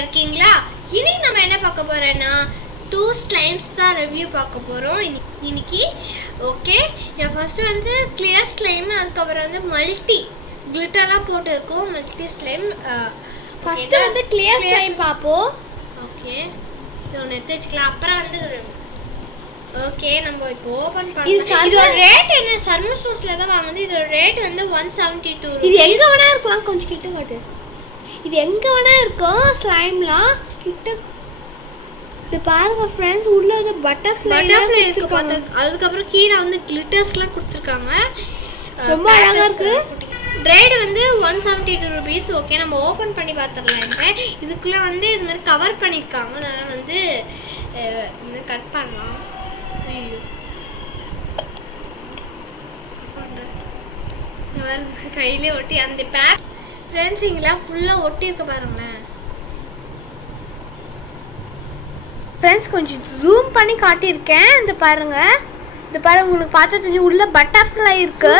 இருக்கீங்களா? இன்னைக்கு நம்ம என்ன பார்க்க போறோம்னா 2 ஸ்லைம்ஸ் தான் ரிவ்யூ பார்க்க போறோம் இன்னைக்கு. ஓகே, ஃபர்ஸ்ட் வந்து கிளியர் ஸ்லைம், அதுக்கப்புறம் வந்து மல்டி கிளிட்டர்லாம் போட்டு இருக்கும் மல்டி ஸ்லைம். ஃபர்ஸ்ட் வந்து கிளியர் ஸ்லைம் பாப்போம். ஓகே, இது ஒன்று எடுத்து வச்சுக்கலாம். அப்புறம் வந்து ஓகே, நம்ம இப்போ ஓபன் பண்ணலாம். இதோட ரேட் என்ன? சர்ம ஸ்டோர்ஸ்ல தான் வாங்குது. இதோட ரேட் வந்து 172. இது எங்க வேணா இருக்கலாம். கொஞ்சம் கிட்ட காட்டு. இது எங்க வேணா இருக்கும் ஸ்லைம்லாம் கிட்ட. இது பாருங்க ஃப்ரெண்ட்ஸ், உள்ள வந்து பட்டர்ஃப்ளை இருக்கு பாத்து. அதுக்கு அப்புறம் கீழ வந்து கிளிட்டர்ஸ்லாம் கொடுத்திருக்காங்க. ரொம்ப அழகா இருக்கு. ரேட் வந்து 172 rupees. ஓகே, நம்ம ஓபன் பண்ணி பார்த்தறலாம். இப்போ இதுக்குள்ள வந்து இது மாதிரி கவர் பண்ணிருக்காங்க. நான் வந்து இந்த கட் பண்ணலாம். ஐயோ, கையிலே ஒட்டி அந்த பேக் ஃப்ரெண்ட்ஸ் இங்கல ஃபுல்லா ஒட்டி இருக்கு பாருங்களேன். ஃப்ரெண்ட்ஸ் கொஞ்சம் ஜூம் பண்ணி காட்டியிருக்கேன். இந்த பாருங்க, இந்த பாருங்க, உங்களுக்கு பார்த்தா தெரியும் உள்ள பட்டர்ஃப்ளை இருக்கு.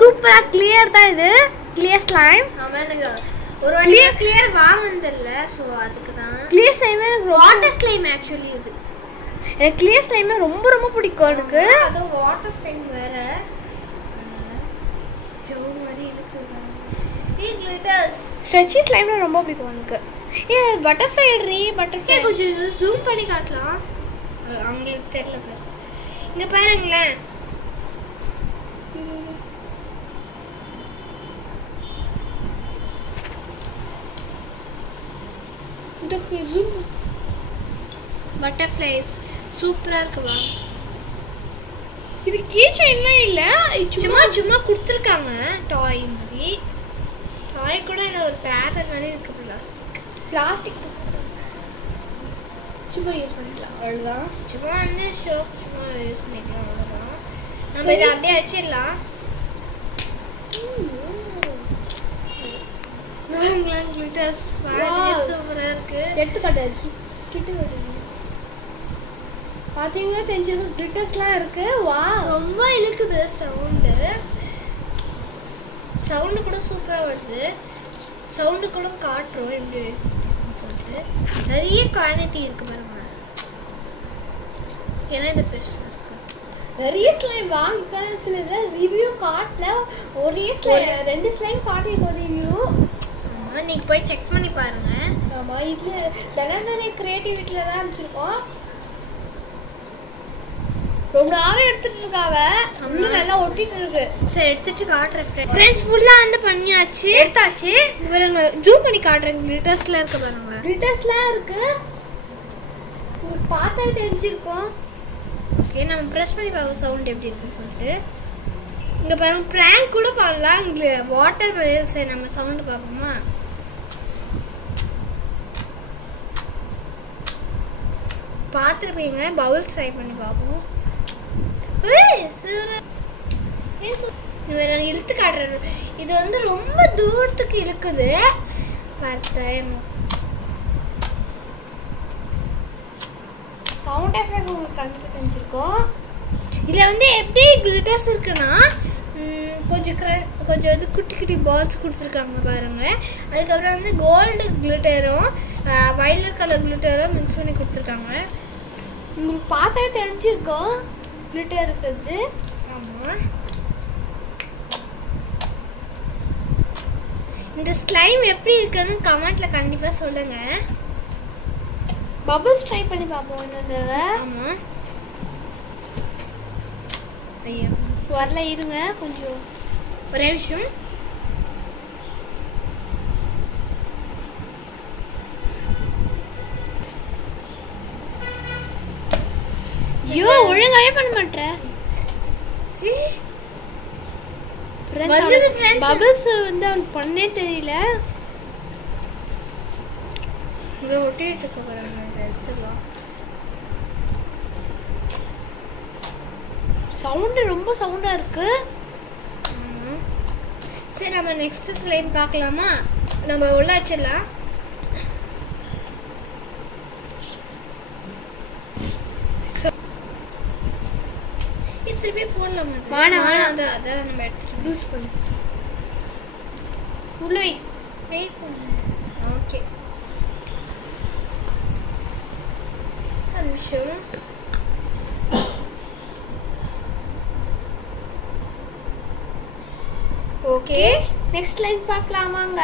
சூப்பரா கிளியர் தான். இது கிளியர் ஸ்லைம். ஆமா, எனக்கு ஒரு வாட்டி கிளியர் வாங்குனது இல்ல, சோ அதுக்கு தான். கிளியர் ஸ்லைம் எனக்கு வாட்டர் ஸ்லைம் ஆக்சுவலி இது. எனக்கு கிளியர் ஸ்லைம் ரொம்ப ரொம்ப பிடிக்கும். எனக்கு அது வாட்டர் ஸ்லைம் வேற. ஜோ மாதிரி இருக்கு. இது கிளிட்டர்ஸ். ஸ்ட்ரெச்சி ஸ்லைம் ரொம்ப பிடிக்கும் எனக்கு. பட்டர்ஃப்ளை எடுறீ. பட்டர்ஃப்ளை கொஞ்சம் ஜூம் பண்ணி காட்டலாம். அவங்களுக்கு தெரியல பாரு. இங்க பாருங்களேன். இந்த ஜூம் பட்டர்ஃப்ளைஸ் சூப்பரா இருக்குவா. இது கீ செயின்லாம் இல்ல, சும்மா கொடுத்துருக்காங்க டாய் மாதிரி. டாய் கூட இல்ல, ஒரு பேப்பர் மாதிரி இருக்கு. பிளாஸ்டிக் சும்மா யூஸ் பண்ணிக்கலாம், அவ்வளோதான். சும்மா வந்து ஷோப் சும்மா யூஸ் பண்ணிக்கலாம், அவ்வளோதான். நம்ம இதை அப்படியே வச்சிடலாம். கிளிட்டர்ஸ் சூப்பரா இருக்கு. எடுத்துக்காட்டாச்சு கிட்ட பாத்தீங்கன்னா தெரிஞ்சிருக்கு. கிளிட்டர்ஸ்லாம் இருக்கு. வா, ரொம்ப இழுக்குது. சவுண்டு கூட சூப்பரா வருது. சவுண்டு கூட காட்டுறோம் எப்படி சொல்லிட்டு. நிறைய குவாலிட்டி இருக்கு பாருங்க. ஏன்னா இது பெருசா இருக்கு. நிறைய ஸ்லைம் வாங்கிக்கான சில இதில் ரிவ்யூ காட்டல. ஒரே ஸ்லைம் 2 ஸ்லைம் காட்டியிருக்கோம் ரிவ்யூ. ஆமாம், நீங்கள் போய் செக் பண்ணி பாருங்க. ஆமாம், இதில் தனதனே கிரியேட்டிவிட்டியில் தான் அனுப்பிச்சிருக்கோம். ரொம்ப நேரம் எடுத்துட்டு இருக்காவ. இன்னும் நல்லா ஒட்டிட்டு இருக்கு. சரி, எடுத்துட்டு காட்டுறேன் ஃப்ரெண்ட்ஸ். ஃபுல்லாக வந்து பண்ணியாச்சு, எடுத்தாச்சு. பாருங்க, ஜூம் பண்ணி காட்டுறேன். கிளிட்டர்ஸ்லாம் இருக்கு பாருங்க. கிளிட்டர்ஸ்லாம் இருக்கு, உங்களுக்கு பார்த்தாவே தெரிஞ்சிருக்கோம். ஓகே, நம்ம ப்ரெஸ் பண்ணி பார்ப்போம் சவுண்ட் எப்படி இருக்குன்னு சொல்லிட்டு. இங்கே பாருங்க, ப்ராங்க் கூட பண்ணலாம். இங்கே வாட்டர் மாதிரி. சரி, நம்ம சவுண்டு பார்ப்போமா? பார்த்துருப்பீங்க. பவுல்ஸ் ட்ரை பண்ணி பார்ப்போம். இழுத்து காட்டுறது. இது வந்து ரொம்ப தூரத்துக்கு இழுக்குது. பார்த்தேன் சவுண்ட் எஃபெக்ட் உங்களுக்கு கண்டிப்பாக தெரிஞ்சிருக்கோம். இதில் வந்து எப்படி கிளிட்டர்ஸ் இருக்குன்னா கொஞ்சம் இது குட்டி குட்டி பால்ஸ் கொடுத்துருக்காங்க பாருங்க. அதுக்கப்புறம் வந்து கோல்டு கிளிட்டரும் வயலட் கலர் கிளிட்டரும் மிக்ஸ் பண்ணி கொடுத்துருக்காங்க. உங்களுக்கு பார்த்தாவே தெரிஞ்சிருக்கோம் கிளிட்டர் இருக்கிறது. ஆமாம், இந்த ஸ்லைம் எப்படி இருக்குன்னு கமெண்ட்ல கண்டிப்பா சொல்லுங்க. பபிள்ஸ் ட்ரை பண்ணி பார்ப்போம் இன்னொரு தடவை. ஆமாம், ஐயோ வரல, இருங்க கொஞ்சம் ஒரே விஷயம். ஐயோ, ஒழுங்காவே பண்ண மாட்டேன். வந்தது फ्रेंड्स. பபிள்ஸ் வந்து அவனுக்கு பண்ணே தெரியல. இங்க ஒட்டிட்டு இருக்க பாருங்க. எடுத்துலாம். சவுண்ட் ரொம்ப சவுண்டா இருக்கு. சரி, நம்ம நெக்ஸ்ட் ஸ்லைம் பார்க்கலாமா? நம்ம உள்ள வச்சிடலாம். திருப்பி போடலாம். அதான் நம்ம எடுத்துட்டு யூஸ் பண்ணு. உள்ள வெயிட் பண்ணு. ஓகே, நிமிஷம். ஓகே நெக்ஸ்ட் லைன் பார்க்கலாமாங்க?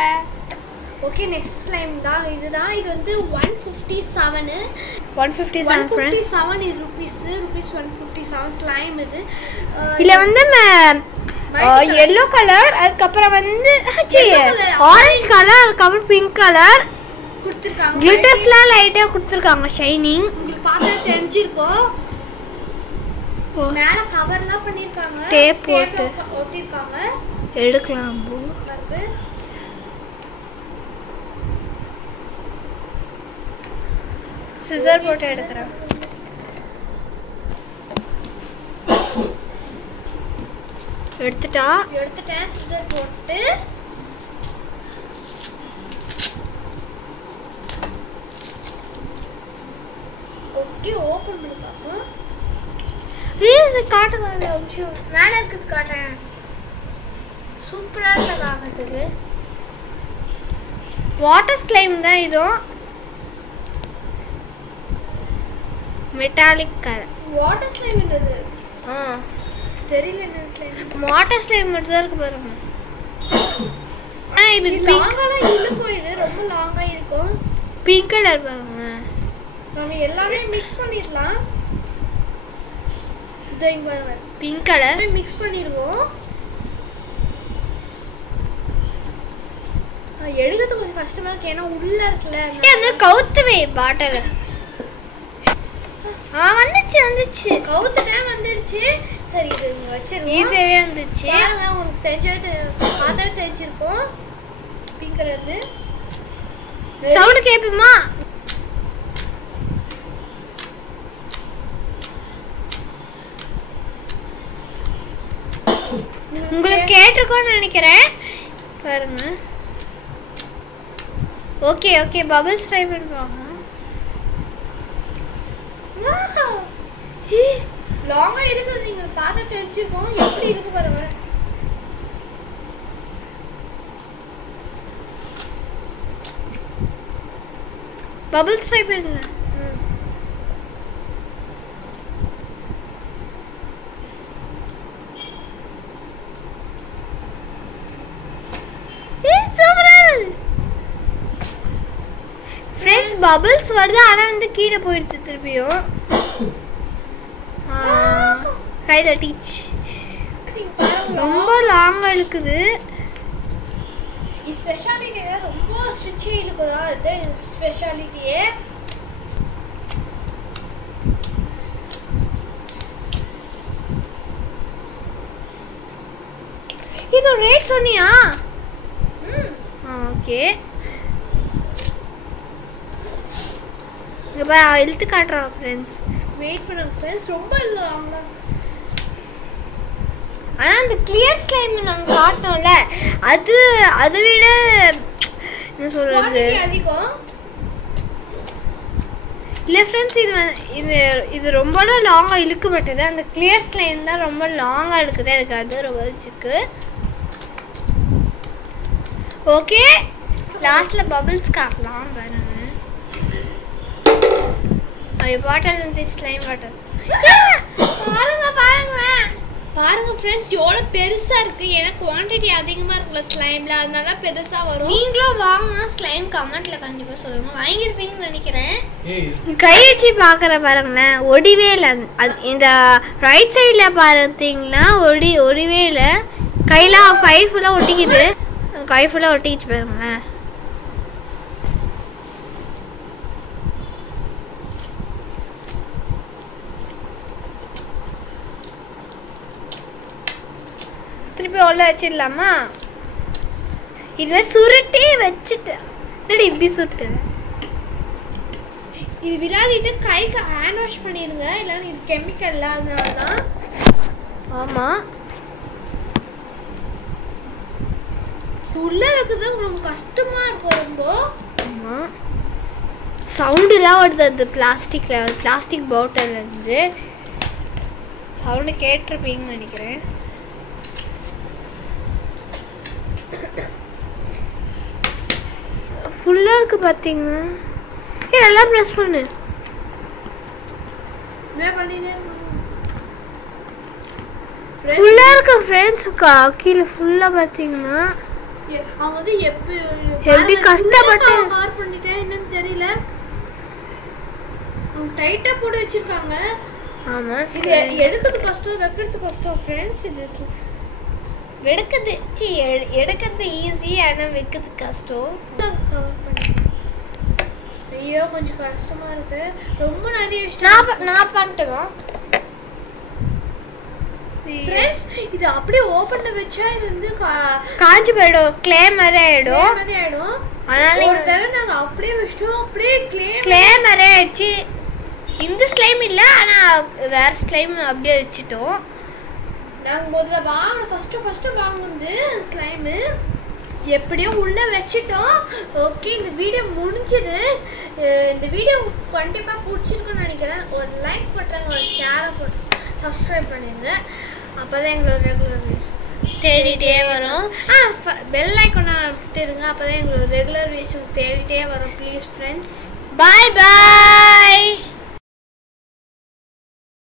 ஓகே நெக்ஸ்ட் ஸ்லைம் தான் இதுதான். இது வந்து 157 157 rupees 157 ஸ்லைம் இது. இதுல வந்து yellow கலர், அதுக்கு அப்புறம் வந்து ஆரஞ்சு கலர், அதுக்கு அப்புறம் பிங்க் கலர் கொடுத்திருக்காங்க. கிளிட்டர்ஸ்லாம் லைட்டா கொடுத்திருக்காங்க ஷைனிங். உங்களுக்கு பார்த்தா தெரிஞ்சிருக்கும். மேல கவர்லாம் பண்ணிருக்காங்க. டேப் போட்டு ஒட்டிருக்காங்க. எடுக்கலாம் போ. சிசர் போட்டு எடுக்கறேன். எடுத்துட்டேன் சிசர் போட்டு. ஓகே ஓபன் பண்ணி பாப்போம். இது காட்டுங்க கொஞ்சம் மேல இருக்குது காட்டேன். சூப்பரா இருக்கு பார்க்கிறதுக்கு. வாட்டர் ஸ்லைம் தான் இதுவும். மெட்டாலிக் கலர் வாட்டர் ஸ்லைம் என்னது? தெரியல என்ன ஸ்லைம். வாட்டர் ஸ்லைம் மட்டும் தான் இருக்கு பாருங்க. இது லாங்கா இருக்கும். இது ரொம்ப லாங்கா இருக்கும். பிங்க் கலர் பாருங்க. நாம எல்லாமே மிக்ஸ் பண்ணிடலாம். இங்க பாருங்க பிங்க் கலர் மிக்ஸ் பண்ணிடுவோம். எடுக்கிறது கொஞ்சம் கஷ்டமா இருக்கு ஏன்னா உள்ள இருக்குல்ல. அந்த கவுத்துவே பாட்டில் வந்துச்சு கவுத்துட்டேன் வந்துடுச்சு. சரி இது வச்சிருவோம். ஈஸியாவே வந்துச்சு. பாருங்க உங்களுக்கு பார்த்தா தெரிஞ்சிருக்கும். பிங்க் கலர்னு சவுண்ட் கேட்போமா? உங்களுக்கு கேட்டிருக்கோன்னு நினைக்கிறேன். பாருங்க. ஓகே ஓகே பபிள்ஸ் ட்ரை பண்ணுவாங்க. லாங்கா இருக்குது. நீங்க பார்த்தா தெரிஞ்சிருக்கும் எப்படி இருக்கு பாருங்க. பபிள்ஸ் ட்ரை பண்ணுங்க. ஃப்ரெண்ட்ஸ் பபிள்ஸ் வருது ஆனா வந்து கீழே போயிடுது திருப்பியும். கையில டீச் ரொம்ப லாங்கா இழுக்குது. ஸ்பெஷாலிட்டி ரொம்ப ஸ்ட்ரிச்சா இழுக்குதா? இது ஸ்பெஷாலிட்டியே. இது ரேட் சொன்னியா? ஓகே இங்க பா இழுத்து காட்டுறோம் ஃப்ரெண்ட்ஸ். வெயிட் பண்ணுங்க ஃப்ரெண்ட்ஸ். ரொம்ப இல்ல ஆனா அந்த கிளியர் ஸ்லைம் நாங்க காட்டோம்ல அது விட என்ன சொல்றது அதிகம் இல்ல ஃப்ரெண்ட்ஸ். இது ரொம்ப லாங்கா இழுக்க மாட்டேது. அந்த கிளியர் ஸ்லைம் தான் ரொம்ப லாங்கா இருக்குது. எனக்கு அது ரொம்ப பிடிச்சிருக்கு. ஓகே லாஸ்ட்ல பபிள்ஸ் காட்டலாம் பாருங்க. பாட்டில் வந்து ஸ்லைம் பாட்டில் பாருங்க ஃப்ரெண்ட்ஸ் எவ்வளோ பெருசா இருக்கு. ஏன்னா குவான்டிட்டி அதிகமா இருக்குல்ல ஸ்லைம்ல, அதனால தான் பெருசா வரும். நீங்களும் வாங்கினா ஸ்லைம் கமெண்ட்ல கண்டிப்பா சொல்லுங்க. வாங்கியிருப்பீங்கன்னு நினைக்கிறேன். கை வச்சு பாக்குற பாருங்களேன், ஒடிவே இல்லை. இந்த ரைட் சைட்ல பார்த்தீங்கன்னா ஒடிவே இல்லை. கையில 5 ஃபுல்லா ஒட்டிக்குது. கை ஃபுல்லா ஒட்டிக்கிச்சு பாருங்களேன். திருப்பி உள்ள வச்சிடலாமா? இதுவே சுருட்டி வச்சுட்டேன். இப்படி சுட்டு இது விளையாடிட்டு கைக்கு ஹேண்ட் வாஷ் பண்ணிடுங்க. இல்லைன்னா இது கெமிக்கல் அதனால தான். ஆமாம் உள்ள வைக்கிறது ரொம்ப கஷ்டமாக இருக்கும். ரொம்ப ஆமாம் சவுண்டுலாம் வருது. அது பிளாஸ்டிக் பாட்டிலேருந்து சவுண்டு கேட்டிருப்பீங்கன்னு நினைக்கிறேன். ஃபுல்லாக இருக்குது பார்த்தீங்கன்னா. நல்லா ப்ரெஸ் பண்ணு. பொறுமையா பண்ணினே ஃபுல்லா இருக்கு फ्रेंड्स. கீழ ஃபுல்லா பாத்தீங்கன்னா அவன் வந்து எப்படி கஷ்டப்பட்டு கவர் பண்ணிட்டேன் என்னன்னு தெரியல. டைட்டா போட்டு வச்சிருக்காங்க. ஆமா இது எடுக்கிறது கஷ்டம், வைக்கிறது கஷ்டம் फ्रेंड्स. இது எடுக்கிறது ஈஸி, ஆனா வைக்கிறது கஷ்டம். கவர் பண்ணி ஐயோ கொஞ்சம் கஷ்டமா இருக்கு. ரொம்ப நிறைய நான் பண்ணிட்டேன் फ्रेंड्स. இது அப்படியே ஓபன்ல வெச்சா இது வந்து காஞ்சி போய்டும், க்ளே மாதிரி ஆயிடும். அதனால ஒரு தடவை நாங்க அப்படியே வெச்சிட்டோம், அப்படியே க்ளே மாதிரி ஆயிடுச்சு. இந்த ஸ்லைம் இல்ல, ஆனா வேற ஸ்லைம் அப்படியே வச்சிட்டோம். நாங்க முதல்ல ஃபர்ஸ்ட் வாங்குனது ஸ்லைம் எப்படியோ உள்ள வச்சிட்டோம். ஓகே, இந்த வீடியோ முடிஞ்சது. இந்த வீடியோ கண்டிப்பா பிடிச்சிருக்குன்னு நினைக்கிறேன். ஒரு லைக் போட்டுருங்க, ஒரு ஷேர் போட்டு சப்ஸ்கிரைப் பண்ணிடுங்க. அப்போதான் எங்களோட ரெகுலர் வீடியோஸ் தேடிட்டே வரும். பெல் ஐக்கானை விட்டுருங்க, அப்போதான் எங்களோட ரெகுலர் வீடியோஸ் தேடிட்டே வரும். Please friends, bye bye.